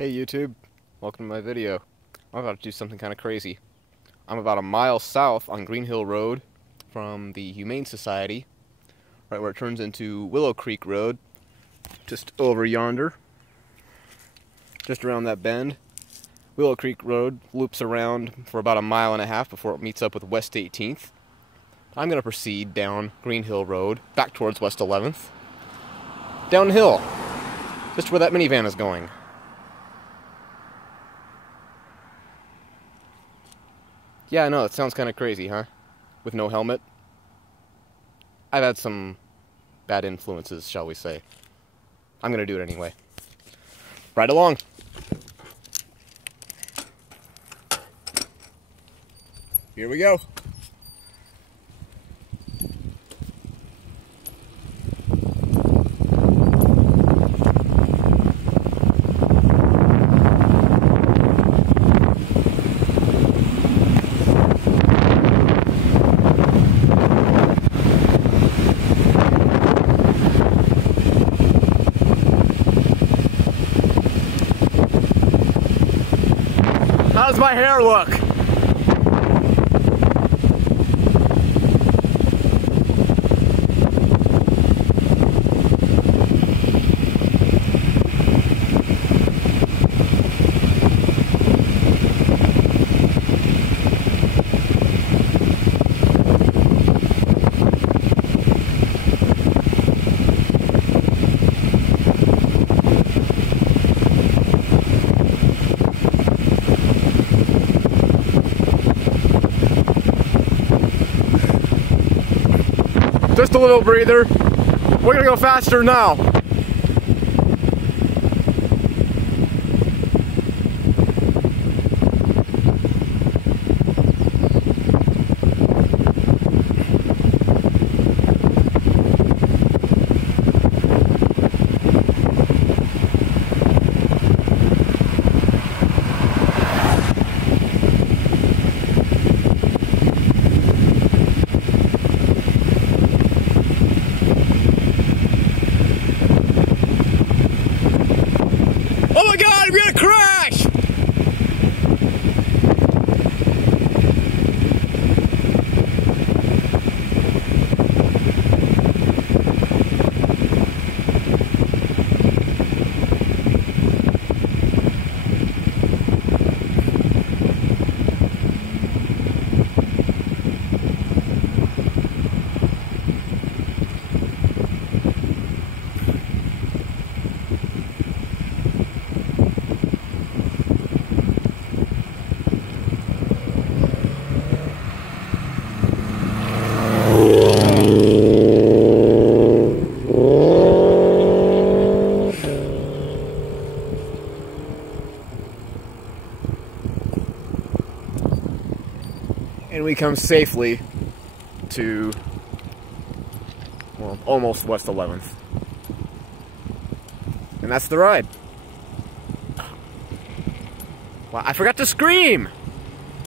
Hey YouTube, welcome to my video. I'm about to do something kind of crazy. I'm about a mile south on Green Hill Road from the Humane Society, right where it turns into Willow Creek Road, just over yonder, just around that bend. Willow Creek Road loops around for about a mile and a half before it meets up with West 18th. I'm going to proceed down Green Hill Road, back towards West 11th, downhill, just where that minivan is going. Yeah, I know, it sounds kind of crazy, huh? With no helmet. I've had some bad influences, shall we say. I'm gonna do it anyway. Ride along! Here we go! How does my hair look? Just a little breather. We're gonna go faster now. Oh my God, I'm gonna crash! And we come safely to, well, almost West 11th. And that's the ride. Well, I forgot to scream!